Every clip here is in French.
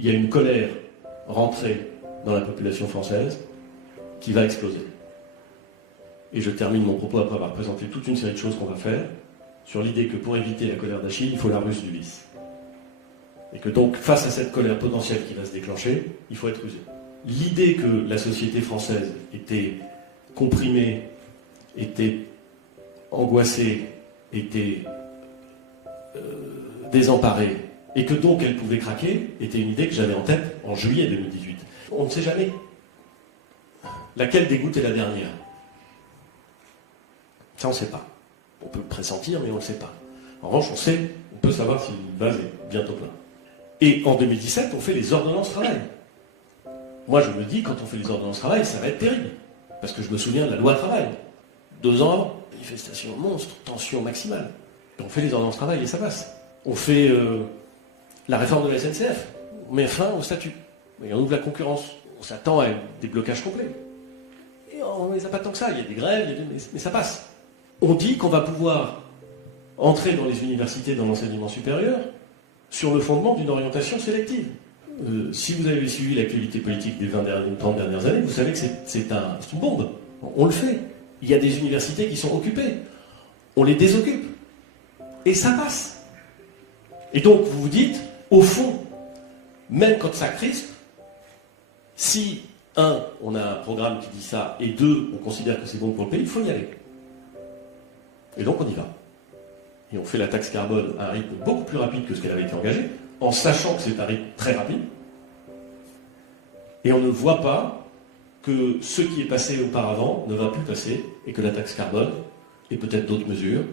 il y a une colère rentrée dans la population française qui va exploser. Et je termine mon propos après avoir présenté toute une série de choses qu'on va faire sur l'idée que pour éviter la colère d'Achille, il faut la ruse du vice. Et que donc, face à cette colère potentielle qui va se déclencher, il faut être rusé. L'idée que la société française était comprimée, était angoissée, était désemparée, et que donc elle pouvait craquer, était une idée que j'avais en tête en juillet 2018. On ne sait jamais laquelle des gouttes est la dernière. Ça, on ne sait pas. On peut pressentir, mais on ne le sait pas. En revanche, on peut savoir si le vase est bientôt plein. Et en 2017, on fait les ordonnances travail. Moi, je me dis, quand on fait les ordonnances travail, ça va être terrible. Parce que je me souviens de la loi travail. 2 ans avant, manifestation monstre, tension maximale. Et on fait les ordonnances travail et ça passe. On fait la réforme de la SNCF. On met fin au statut. Et on ouvre la concurrence. On s'attend à un déblocage complet. Et on ne les a pas tant que ça. Il y a des grèves, mais ça passe. On dit qu'on va pouvoir entrer dans les universités, dans l'enseignement supérieur, sur le fondement d'une orientation sélective. Si vous avez suivi l'actualité politique des 20 ou 30 dernières années, vous savez que c'est une bombe. On le fait. Il y a des universités qui sont occupées. On les désoccupe. Et ça passe. Et donc, vous vous dites, au fond, même quand ça crispe, si, 1, on a un programme qui dit ça, et 2, on considère que c'est bon pour le pays, il faut y aller. Et donc, on y va. Et on fait la taxe carbone à un rythme beaucoup plus rapide que ce qu'elle avait été engagée, en sachant que c'est un rythme très rapide. Et on ne voit pas que ce qui est passé auparavant ne va plus passer, et que la taxe carbone, et peut-être d'autres mesures,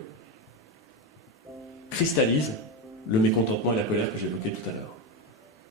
cristallisent le mécontentement et la colère que j'évoquais tout à l'heure.